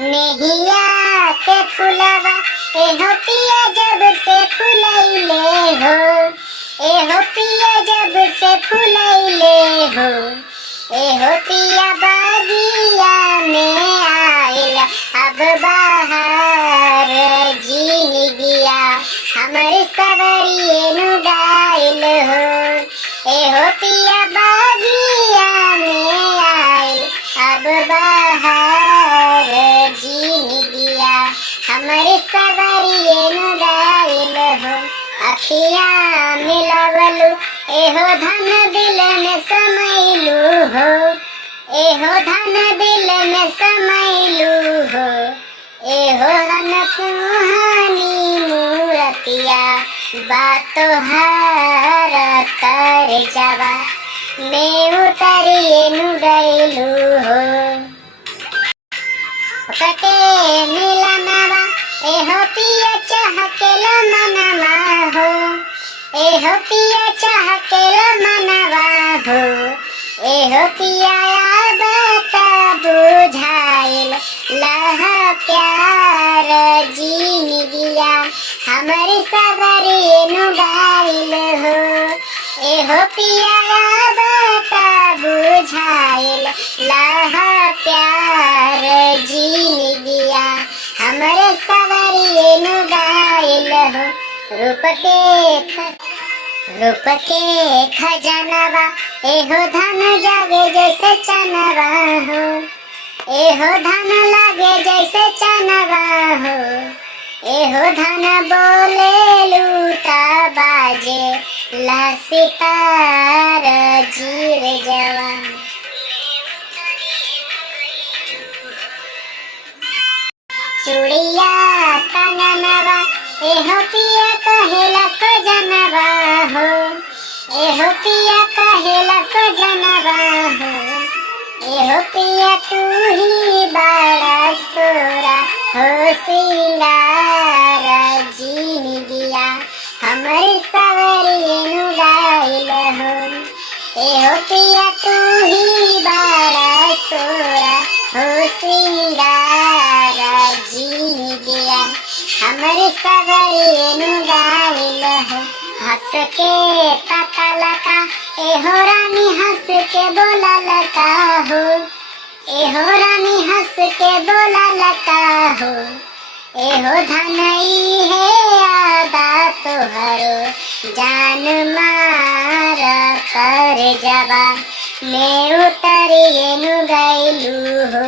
नेहिया के फुलवा एहो पिया जब से फुलैले हो, एहो पिया जब से फुलैले हो, एहो पिया बगिया में आइल अब बाहर जीन दिया हमर सवरिए नु गाइल हो, एहो पिया बगिया में आइल अब बाहर जीन दिया हमर सवरिए नु गाइल हो। अखिया मिलवलु एहो धन दिल में समैलू हो, एहो धन दिल में समैलू हो, एहो हन कुहानी मूरतिया बातो हर कर जवा में उतरिए नु गैलू हो। कटे मिलनवा एहो पिया चहकेल मनवा हो, एहो पिया चहकेल मनवा हो, एहो पिया बता बुझाइल लह प्यार जीन दिया हमर सवरिए नु गाइल हो, एहो पिया बता बुझाइल लह प्यार जीन दिया हमर सवरिए नु गाइल हो। रूप के खजनवा एहो धन जागे जैसे चनवा हो, एहो धन लागे जैसे चनवा हो, एहो धन बोले लूटा बाजे ला सितार जीर जवान। चूड़िया कंगनवा एहो पिया कहेला सजनवा हो, एहो पिया कहेला सजनवा हो, एहो पिया तू ही बड़ा सोरा हो सिंगार जीन दिया हमर सवरिए नु गाइल हो, एहो पिया तू ही बड़ा सोरा हो सिंगार जीन दिया हमर सवरिए नु गाइल हो। हंस के पता लगा एहो रानी हंस के बोला लगा हो, एहो रानी हंस के बोला लगा हो, एहो धनई है आदा तोहरो जान मार कर जवा में उतरिए नु गैलू हो।